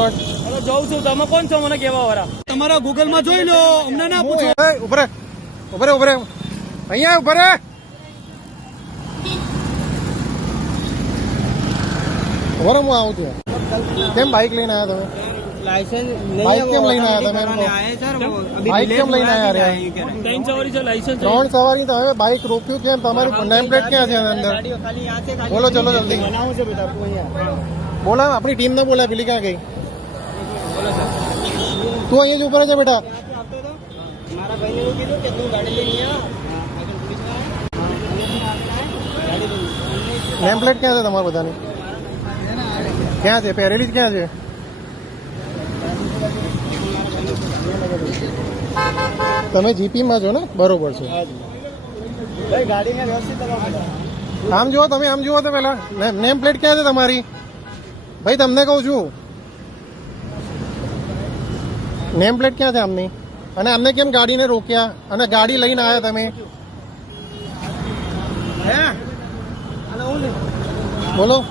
રાજકોટ જોઉં છું. તમે કોણ છો? મને કેવા વાળા તમારા ગૂગલમાં જોઈ લો. અમને ના પૂછો. ઉભરે. ઉભરે ઉભરે. અહીંયા ઉભરે. કેમ બાઇક લઈને આવ્યા તમે? ત્રણ સવારી છે તો હવે બાઇક રોક્યું કેમ? તમારું નેમ પ્લેટ ક્યાં છે અંદર? બોલો ચલો જલ્દી. બોલા આપણી ટીમ ને બોલા પેલી ક્યાં ગઈ? તું અહીંયા જ ઉપર છે બેટા. મારા ભાઈને એવું કીધું કે તું ગાડી લઈને આવ. નેમ પ્લેટ ક્યાં છે તમારા બધાની? ક્યાં છે? પહેરેલી જ ક્યાં છે? તમે જીપીમાં છો ને? બરોબર છે. આમ જુઓ તમે આમ જુઓ તો પેલા નેમ પ્લેટ ક્યાં છે તમારી? ભાઈ તમને કહું છું. નેમ પ્લેટ ક્યાં છે આમની? અને અમને કેમ ગાડીને રોક્યા? અને ગાડી લઈને આવ્યા તમે? બોલો.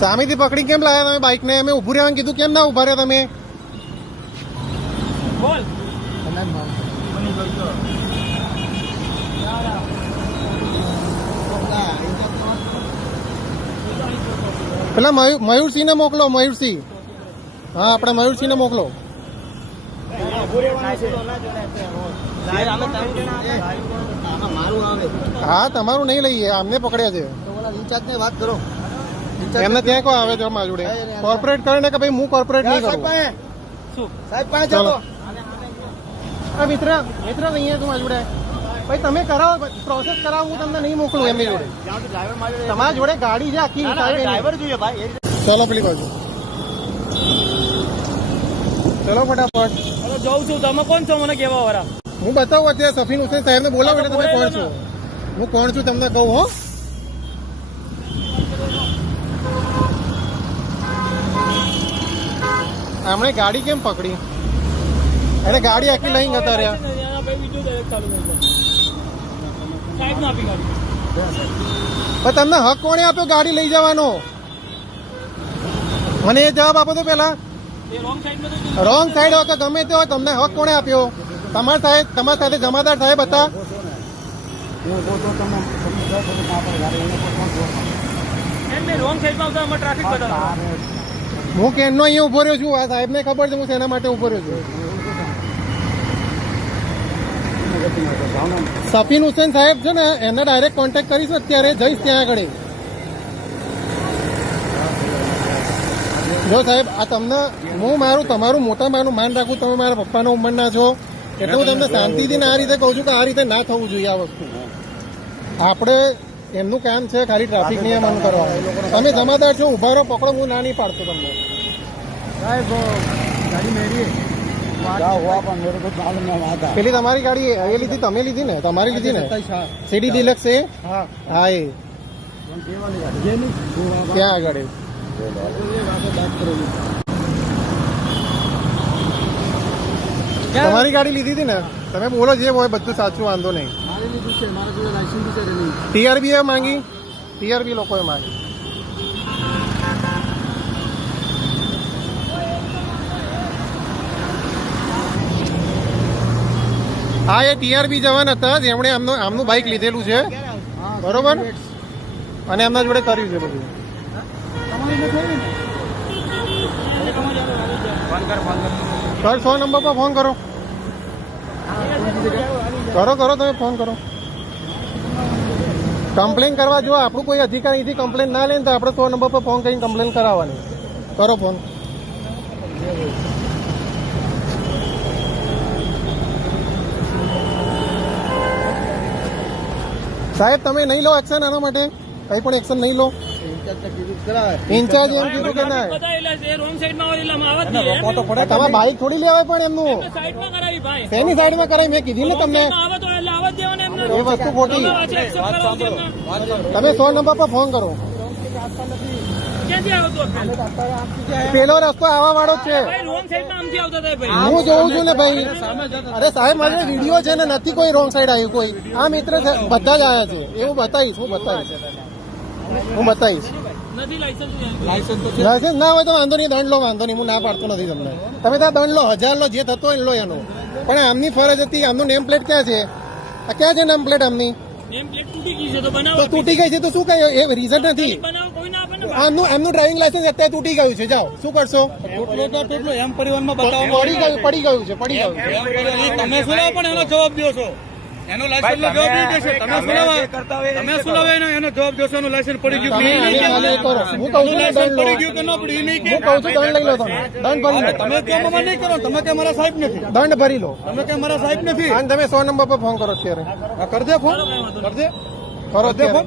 સામેથી પકડી કેમ લાયા તમે બાઇકને? અમે ઉભું રહેવાનું કીધું. કેમ ના ઊભા રહ્યા તમે? બોલ. પેલા મયુર મયુરસિંહને મોકલો મયુરસિંહ હા આપણે મયુરસિંહને મોકલો હા તમારું નહીં લઈએ અમને પકડ્યા છે વાત કરો એમને ત્યાં કોઈ આવે છે અમારા જોડે કોર્પોરેટ કરે ને કે ભાઈ હું કોર્પોરેટ નહીં કરું સાહેબ પાસે ચાલો. મિત્ર મિત્ર નહીં તું મારી જોડે ભાઈ તમે કરાવો પ્રોસેસ કરાવો હું તમને નહીં મોકલું એમની જોડે. તમારા જોડે ગાડી છે આખી ડ્રાઈવર જોઈએ ભાઈ ચલો પેલી બાજુ. ચલો ફટાફટ. અરે જોઉં છું. તમે કોણ છો મને કેવા વાળા? હું બતાવું અત્યારે સફીન હુસેન સાહેબને બોલાવો એટલે તમે કોણ છો? હું કોણ છું તમને કહું હો? આમણે ગાડી કેમ પકડી? એને ગાડી આખી લઈને જતા રહ્યા. બીજું ચાલુ કરી દે. સાહેબ ના આપી ગાડી પણ તમને હક કોણે આપ્યો ગાડી લઈ જવાનો? મને એ જવાબ આપો તો પેલા રોંગ સાઈડ હોય કે ગમે તે હોય તમને હક કોણે આપ્યો? તમારા સાહેબ તમારા સાથે જમાદાર સાહેબ હતા. હું કેનનો અહીંયા ઊભો રહ્યો છું? આ સાહેબને ખબર છે હું શેના માટે ઊભો રહ્યો છું? સફીન હુસેન સાહેબ છે ને, એને ડાયરેક્ટ કોન્ટેક્ટ કરીશ અત્યારે. જઈશ ત્યાં આગળ. જો સાહેબ, આ તમને, હું મારું, તમારું મોટા માનું માન રાખું, તમે મારા પપ્પાના ઉંમરના છો. એટલે હું તમને શાંતિથી આ રીતે કહું છું કે આ રીતે ના થવું જોઈએ આ વસ્તુ. આપણે, એમનું કામ છે ખાલી ટ્રાફિક નિયમન કરવાનું. તમે જમાદાર છો ઊભા રહો, પકડો, હું ના નહીં પાડતો તમને. સાહેબ, ગાડી મેરી પેલી તમારી ગાડી એ લીધી તમે લીધી ને? તમારી લીધી ને? સીડી ડિલક્સ એ? હા. એ. ક્યાં આગળ તમારી ગાડી લીધી હતી ને? તમે બોલો જે હોય બધું સાચું વાંધો નહીં. ટીઆરબી એ માંગી? ટીઆરબી લોકોએ માંગી. હા, એ ટીઆરબી જવાન હતા. જેમણે આમનું આમનું બાઇક લીધેલું છે. બરોબર? અને એમના જોડે કર્યું છે બધું. સર, સો નંબર પર ફોન કરો. કરો કરો, તમે ફોન કરો. કમ્પ્લેન કરવા જો આપણું કોઈ અધિકાર અહીંથી કમ્પ્લેન ના લે તો આપણે સો નંબર પર ફોન કરીને કમ્પ્લેન કરાવવાની. કરો ફોન સાહેબ તમે નહીં લો એક્શન આના માટે. કંઈ પણ એક્શન નહીં લો. ઇન્ચાર્જ કરાવે એમ કીધું કે ના. તમારે બાઇક થોડી લેવાય પણ એમનું. સાઈડમાં કરાવી શેની સાઈડમાં કરાય મેં કીધી ને તમને. આવે તો એટલે આવવા જ દેવાના એમને. એ વસ્તુ ખોટી. તમે કરાવો. તમે સો નંબર પર ફોન કરો. પેલો રસ્તો આવા વાળો જ છે. ભાઈ રોંગ સાઈડ આમથી આવતા હતા ભાઈ. હું જોઉં છું ને ભાઈ. અરે સાહેબ મારે વીડિયો છે ને નથી કોઈ રોંગ સાઈડ આવ્યું કોઈ. આ મિત્ર છે, બધા જ આવ્યા છે. એવું બતાવીશ હું બતાવીશ. હું બતાવીશ. લાયસન્સ લાયસન્સ ના હોય તો વાંધો નહીં દંડ લો વાંધો નહીં હું ના પાડતો નથી તમને. તમે ત્યાં દંડ લો હજાર લો જે થતો હોય લો એનો. પણ આમની ફરજ હતી આમનું નેમ પ્લેટ ક્યાં છે? આ ક્યાં છે નેમ પ્લેટ આમની? તૂટી ગઈ છે તો તો તૂટી ગઈ છે તો શું કઈ એ રીઝન નથી. આમનું એમનું ડ્રાઇવિંગ લાયસન્સ અત્યારે તૂટી ગયું છે. જાઓ. શું કરશો? ટોટલો તો ટોટલો એમ પડી ગયું પડી ગયું છે. પડી ગયું તમે શું પણ એનો જવાબ દો છો. એનો લાયસન્સ જવાબ નહીં દેશો તમે સુનાવો તમે સુનાવો એનો એનો જવાબ દેશો એનું લાયસન્સ પડી ગયું કે નહીં? કરો. હું કહું છું દંડ પડી ગયું કે ન પડ્યું નહીં કે હું કહું છું દંડ લઈ લો તમે. દંડ ભરી લો. તમે કેમ અમારે નહીં કરો? તમે કે મારા સાહેબ નથી. દંડ ભરી લો. તમે કે મારા સાહેબ નથી? અને તમે સો નંબર પર ફોન કરો અત્યારે. કરજે કર દે ફોન કર દે. કરો PCR ફોન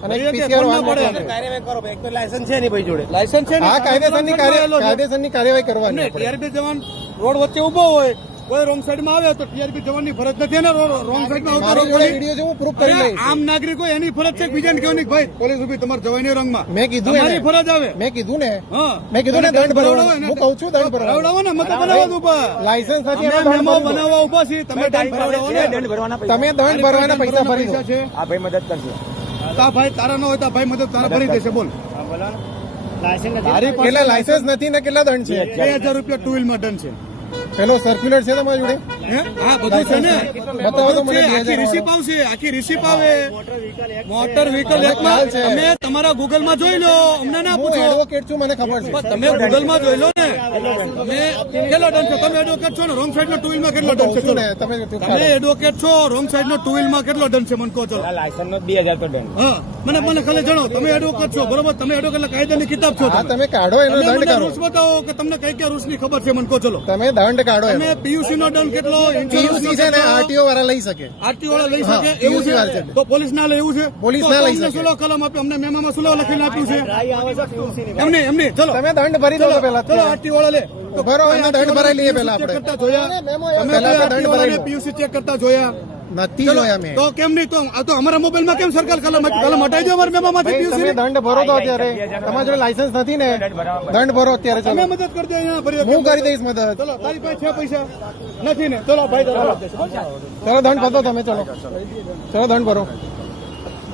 ના વાળાને પડે. કહો. કાર્યવાહી કરો એક તો લાયસન્સ છે નહીં ભાઈ જોડે. લાયસન્સ છે હા કાયદેસરની કાયદેસરની કાર્યવાહી કરવાની ટીઆરપી જવાન રોડ વચ્ચે ઊભો હોય કોઈ રોંગ સાઈડમાં આવે તો ટીઆરપી જવાનની ફરજ નથી ને રોંગ સાઈડમાં આવતા મારી જોડે રોકવાની. વીડિયો છે હું પ્રૂફ કરી લઈશ. આમ નાગરિકો એની ફરજ છે બીજાને કેવું નહીં ભાઈ પોલીસ ઊભી તમારે જવાની રંગમાં. મેં કીધું એની. ફરજ આવે. મેં કીધું ને. મેં કીધું ને દંડ ભરવાનો. હું કહું છું દંડ ભરવાનો. ભરાવડાવો ને મતો બનાવવા ઊભા. લાયસન્સ નથી મેમો બનાવવા ઊભા છે તમે દંડ ભરવાના પૈસા. તમે દંડ ભરવાના પૈસા ભરી દો. છે. આ ભાઈ મદદ કરશે તા ભાઈ તારા ન હોય તા ભાઈ મદદ તારા ભરી દેશે બોલ. કેટલા લાયસન્સ નથી ને કેટલા દંડ છે? બે હજાર રૂપિયા ટુ વ્હીલમાં દંડ છે. પેલો સર્ક્યુલર છે તમારી જોડે? હે? બધું છે ને? બતાવો મને આખી રિસીપ આવશે આખી રિસીપ આવે. મોટર વ્હીકલ એક્ટમાં તમે તમારા ગૂગલમાં જોઈ લો અમને ના પૂછો. એડવોકેટ છું મને ખબર છે. તમે ગૂગલમાં જોઈ લો ને. તમે કેટલો ડન છો? તમે એડવોકેટ છો ને? રોંગ સાઈડ નો ટુ માં કેટલો ડન છે? તમે તમે એડવોકેટ છો રોંગ સાઈડ નો ટુ માં કેટલો ડન છે? મને કહો છો લાયસન્સ નો બે હજાર તો ડન હા મને મને ખાલી જણાવો. તમે એડવોકેટ છો બરોબર? તમે એડવોકેટ કાયદાની કિતાબ છો તમે. તમે કાઢો એનો દંડ કરો. રૂલ્સ બતાવો કે તમને કઈ કઈ રૂલ્સની ખબર છે? મને કહો ચલો. તમે દંડ કાઢો એનો. તમે પીયુસી નો દંડ કેટલો ઇન્સ્યોરન્સ છે ને આરટીઓ વાળા લઈ શકે. આરટી વાળા લઈ શકે એવું છે. તો પોલીસ ના લે એવું છે? પોલીસ ના લઈ શકે. સુલો કલમ આપી અમને મેમામાં સુલો લખીને આપ્યું છે. એમને એમને ચલો. તમે દંડ ભરી દો પહેલા. પેલા ચલો આરટી વાળા લે. તો ભરો એના દંડ ભરાઈ લઈએ પહેલા આપણે. કરતા જોયા? તમે દંડ ભરાઈ પીયુસી ચેક કરતા જોયા? નથી જોયા મેં તો કેમ નહીં તો આ તો અમારા મોબાઈલમાં કેમ સરકાર કલમ કલમ હટાઈ દો અમારા મેમામાંથી પીયુસી દંડ ભરો તો અત્યારે. તમારા જોડે લાયસન્સ નથી ને. દંડ ભરો અત્યારે તમે મદદ કરજો અહીંયા ભરી હું કરી દઈશ મદદ. ચલો તારી પાસે છે પૈસા? નથી ને? ચલો ભાઈ. ચલો દંડ ભરો તમે ચલો. ચલો દંડ ભરો.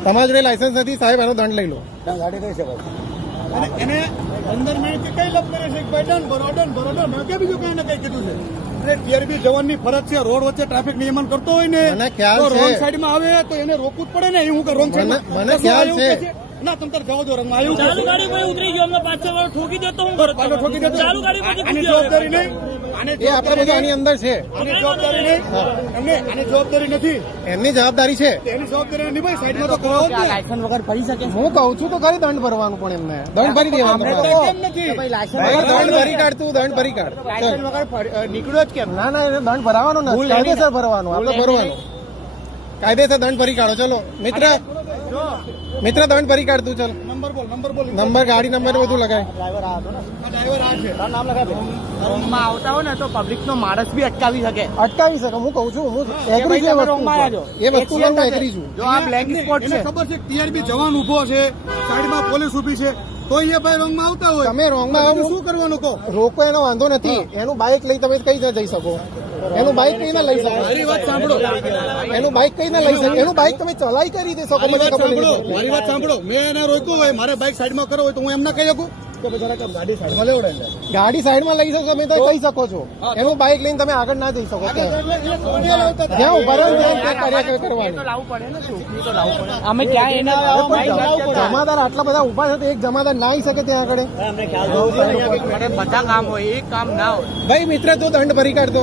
તમારા જોડે લાયસન્સ નથી સાહેબ એનો દંડ લઈ લો. ગાડી થઈ છે અને એને પંદર મિનિટથી કઈ લપ કરે છે? કે ભાઈ ડન ભરો ડન ભરો ડન મેં કે બીજું કઈ ને કઈ કીધું છે? એટલે ટીઆરબી જવાનની ફરજ છે. રોડ વચ્ચે ટ્રાફિક નિયમન કરતો હોય ને રોંગ સાઈડમાં આવે તો એને રોકવું જ પડે ને. એ હું કે રોંગ સાઈડમાં મને ખ્યાલ છે. ના તમ તાર જવા દો રંગમાં આવ્યું ચાલુ ગાડી પર ઉતરી ગયો અમને પાંચ છ વાર ઠોકી દેતો હું કરત પાછો ઠોકી દેતો ચાલુ ગાડી પરથી આની જવાબદારી નહીં. એ આપણે બધું આની અંદર છે. આની જવાબદારી નહીં. એમને આની જવાબદારી નથી. એમની જવાબદારી છે. એની જવાબદારી નિભાઈ સાઈડમાં તો કરાવો લાયસન્સ વગર ફરી શકે હું કહું છું તો ખરી દંડ ભરવાનું પણ એમને. દંડ ભરી દેવાનું દંડ ભરી કાઢ તું દંડ ભરી કાઢ. લાયસન્સ વગર નીકળ્યો જ કેમ? ના ના એને દંડ ભરાવાનો ને કાયદેસર ભરવાનું આપણે ભરવાનું. કાયદેસર દંડ ભરી કાઢો. ચલો મિત્ર. મિત્ર દંડ ભરી કાઢ તું ચાલ. નંબર બોલ નંબર બોલ. નંબર ગાડી નંબર બધું લગાય. ડ્રાઈવર આ હતો ને. ડ્રાઈવર આ છે. નામ લગાવી રૂમમાં આવતા હોય ને તો પબ્લિક નો માણસ બી અટકાવી શકે. અટકાવી શકે હું કહું છું હું એ એગ્રી છું રૂમમાં તમે આવ્યા એ વસ્તુ હું એગ્રી છું. જો આ બ્લેક સ્પોટ છે. ખબર છે ટીઆરબી જવાન ઊભો છે સાઈડમાં પોલીસ ઊભી છે તો એ ભાઈ રોંગમાં આવતા હોય. તમે રોંગમાં આવો. શું કરવાનું કહો? રોકો એનો વાંધો નથી. એનું બાઇક લઈ તમે કઈ ના જઈ શકો? એનું બાઇક કઈ ના લઈ શકે? મારી વાત સાંભળો. એનું બાઇક કઈ ના લઈ શકે? એનું બાઇક તમે ચલાઈ કઈ રીતે શકો? મારી મને વાત ખબર સાંભળો. મારી વાત સાંભળો. મેં એને રોક્યો હોય મારે બાઇક સાઈડમાં કરો હોય તો હું એમ ના કહી શકું? ગાડી સાઈડમાં. ગાડી સાઈડમાં લઈ શકો તમે તો કહી શકો છો. એનું બાઇક લઈને તમે આગળ ના જઈ શકો. જ્યાં ઊભા રહો ત્યાં કરવાનું. લાવવું પડે ને શું તો લાવવું પડે. અમે ક્યાં એને જમાદાર આટલા બધા ઊભા છે તો એક જમાદાર ના આવી શકે ત્યાં આગળ? બધા કામ હોય એક કામ ના હોય. ભાઈ મિત્ર તું દંડ ભરી કાઢતો